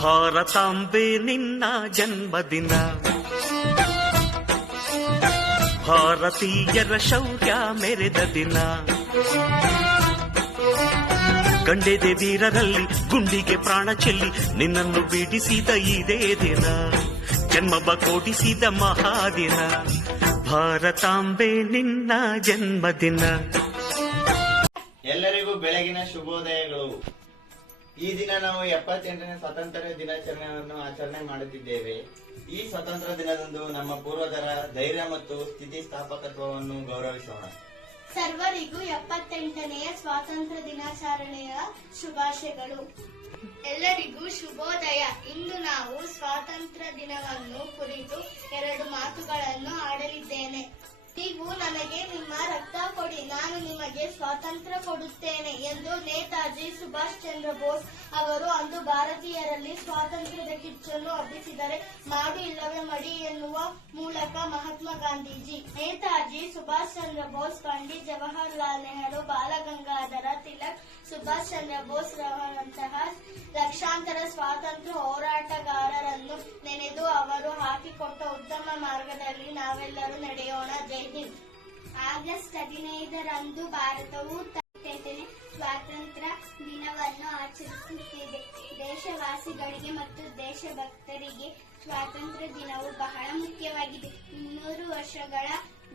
ಭಾರತಾಂಬೆ ನಿನ್ನ ಜನ್ಮದಿನ, ಭಾರತೀಯರ ಶೌರ್ಯ ಮೆರೆದ ದಿನ, ಗಂಡೆದೆ ವೀರರಲ್ಲಿ ಗುಂಡಿಗೆ ಪ್ರಾಣ ಚೆಲ್ಲಿ ನಿನ್ನನ್ನು ಬಿಡಿಸಿದ ಇದೇ ದಿನ, ಜನ್ಮ ಕೊಡಿಸಿದ ಮಹಾದಿನ, ಭಾರತಾಂಬೆ ನಿನ್ನ ಜನ್ಮದಿನ. ಎಲ್ಲರಿಗೂ ಬೆಳಗಿನ ಶುಭೋದಯಗಳು. ಈ ದಿನ ನಾವು 78ನೇ ಸ್ವಾತಂತ್ರ್ಯ ದಿನಾಚರಣೆಯನ್ನು ಆಚರಣೆ ಮಾಡುತ್ತಿದ್ದೇವೆ. ಈ ಸ್ವಾತಂತ್ರ್ಯ ದಿನದಂದು ನಮ್ಮ ಪೂರ್ವಜರ ಧೈರ್ಯ ಮತ್ತು ಸ್ಥಿತಿಸ್ಥಾಪಕತ್ವವನ್ನು ಗೌರವಿಸೋಣ. ಸರ್ವರಿಗೂ 78ನೆಯ ಸ್ವಾತಂತ್ರ್ಯ ದಿನಾಚರಣೆಯ ಶುಭಾಶಯಗಳು. ಎಲ್ಲರಿಗೂ ಶುಭೋದಯ. ಇಂದು ನಾವು ಸ್ವಾತಂತ್ರ್ಯ ದಿನವನ್ನು ಕುರಿತು 2 ಮಾತುಗಳನ್ನು ಆಡಲಿದ್ದೇನೆ. ನೀವು ನನಗೆ ನಿಮ್ಮ ರಕ್ತ ಕೊಡಿ, ನಾನು ನಿಮಗೆ ಸ್ವಾತಂತ್ರ್ಯ ಕೊಡುತ್ತೇನೆ ಎಂದು ನೇತಾಜಿ ಸುಭಾಷ್ ಚಂದ್ರ ಬೋಸ್ ಅವರು ಅಂದು ಭಾರತೀಯರಲ್ಲಿ ಸ್ವಾತಂತ್ರ್ಯದ ಕಿಚ್ಚನ್ನು ಹಬ್ಬಿಸಿದರೆ, ಮಾಡು ಇಲ್ಲವೇ ಮಡಿ ಎನ್ನುವ ಮೂಲಕ ಮಹಾತ್ಮ ಗಾಂಧೀಜಿ, ನೇತಾಜಿ ಸುಭಾಷ್ ಚಂದ್ರ ಬೋಸ್, ಪಂಡಿತ್ ಜವಾಹರಲಾಲ್ ನೆಹರು, ಬಾಲ ಗಂಗಾಧರ ತಿಲಕ್, ಸುಭಾಷ್ ಚಂದ್ರ ಬೋಸ್ ರವರಂತಹ ಲಕ್ಷಾಂತರ ಸ್ವಾತಂತ್ರ್ಯ ಹೋರಾಟಗಾರರನ್ನು ನೆನೆದು ಅವರು ಹಾಕಿಕೊಟ್ಟ ಉತ್ತಮ ಮಾರ್ಗದಲ್ಲಿ ನಾವೆಲ್ಲರೂ ನಡೆಯೋಣ. ಜೈ ಹಿಂದ್. ಆಗಸ್ಟ್ 15ರಂದು ಭಾರತವು 78ನೇ ಸ್ವಾತಂತ್ರ್ಯ ದಿನವನ್ನು ಆಚರಿಸುತ್ತಿದೆ. ದೇಶವಾಸಿಗಳಿಗೆ ಮತ್ತು ದೇಶಭಕ್ತರಿಗೆ ಸ್ವಾತಂತ್ರ್ಯ ದಿನವು ಬಹಳ ಮುಖ್ಯವಾಗಿದೆ. 200 ವರ್ಷಗಳ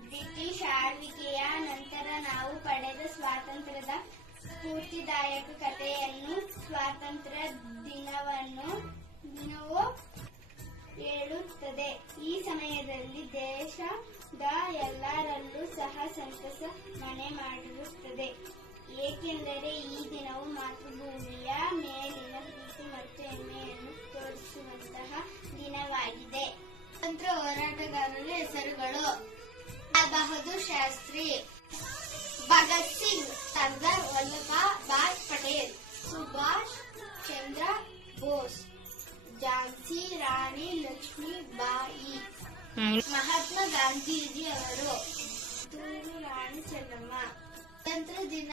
ಬ್ರಿಟಿಷ್ ಆಳ್ವಿಕೆಯ ನಂತರ ನಾವು ಪಡೆದ ಸ್ವಾತಂತ್ರ್ಯದ ಸ್ಫೂರ್ತಿದಾಯಕ ಕಥೆಯನ್ನು ಸ್ವಾತಂತ್ರ್ಯ ದಿನವು ಹೇಳುತ್ತದೆ. ಈ ಸಮಯದಲ್ಲಿ ದೇಶದ ಎಲ್ಲರಲ್ಲೂ ಸಹ ಸಂತಸ ಮನೆ ಮಾಡಿರುತ್ತದೆ, ಏಕೆಂದರೆ ಈ ದಿನವು ಮಾತೃಭೂಮಿಯ ಮೇಲಿನ ಪ್ರೀತಿ ಮತ್ತು ಹೆಮ್ಮೆಯನ್ನು ತೋರಿಸುವಂತಹ ದಿನವಾಗಿದೆ. ಸ್ವಾತಂತ್ರ್ಯ ಹೋರಾಟಗಾರರ ಹೆಸರುಗಳು: ಲಾಲ್ ಬಹದ್ದೂರ್ ಶಾಸ್ತ್ರಿ, ಭಗತ್ ಸಿಂಗ್, ಸರ್ದಾರ್ ವಲ್ಲಭಭಾಯ್ ಪಟೇಲ್, ಸುಭಾಷ್ ಚಂದ್ರ ಬೋಸ್, ಝಾನ್ಸಿ ರಾಣಿ ಲಕ್ಷ್ಮೀಬಾಯಿ, ಮಹಾತ್ಮ ಗಾಂಧೀಜಿ ಅವರು, ಕಿತ್ತೂರು ರಾಣಿ ಚೆನ್ನಮ್ಮ. ಸ್ವಾತಂತ್ರ್ಯ ದಿನ